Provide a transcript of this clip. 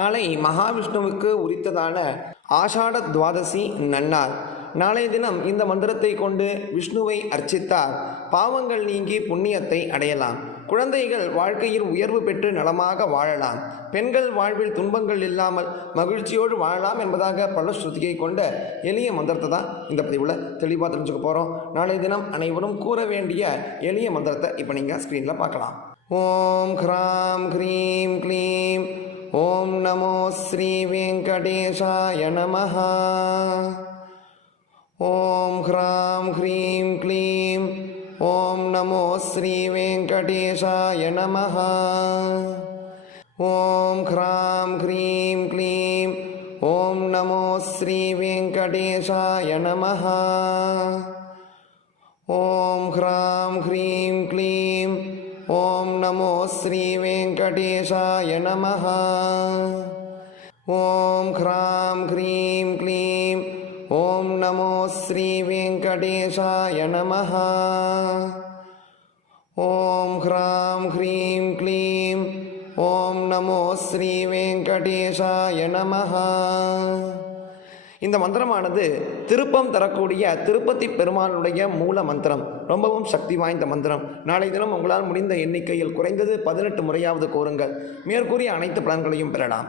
நாளை மகாவிஷ்ணுவுக்கு உரித்ததான ஆஷாட துவாதசி நன்னார் நாளைய தினம் இந்த மந்திரத்தை கொண்டு விஷ்ணுவை அர்ச்சித்தால் பாவங்கள் நீங்கி புண்ணியத்தை அடையலாம். குழந்தைகள் வாழ்க்கையில் உயர்வு பெற்று நலமாக வாழலாம். பெண்கள் வாழ்வில் துன்பங்கள் இல்லாமல் மகிழ்ச்சியோடு வாழலாம் என்பதாக பல ஸ்ருதியை கொண்ட எளிய மந்திரத்தை தான் இந்த பதிவில் தெளிவாக தெரிஞ்சுக்க போகிறோம் நாளைய தினம் அனைவரும் கூற வேண்டிய எளிய மந்திரத்தை இப்போ நீங்கள் ஸ்க்ரீனில் பார்க்கலாம். ஓம் ஹ்ராம் க்ரீம் க்ளீம் नमो श्रीवेङ्कटेशाय नमः। ॐ ह्रां ह्रीं क्लीं ॐ नमो श्रीवेङ्कटेशाय नमः। ॐ ह्रां ह्रीं क्लीं ॐ नमो श्रीवेङ्कटेशाय नमः। ॐ ह्रां ह्रीं क्लीं ॐ नमो श्रीवेङ्कटेशाय नमः। ॐ ह्रां ह्रीं क्लीं ॐ नमो श्रीवेङ्कटेशाय नमः। ॐ ह्रां ह्रीं क्लीं ॐ नमो श्रीवेङ्कटेशाय नमः இந்த மந்திரமானது திருப்பம் தரக்கூடிய திருப்பதி பெருமானுடைய மூல மந்திரம். ரொம்பவும் சக்தி வாய்ந்த மந்திரம். நாளை தினம் உங்களால் முடிந்த எண்ணிக்கையில் குறைந்தது பதினெட்டு முறையாவது கோருங்கள். மேற்கூறிய அனைத்து பலன்களையும் பெறலாம்.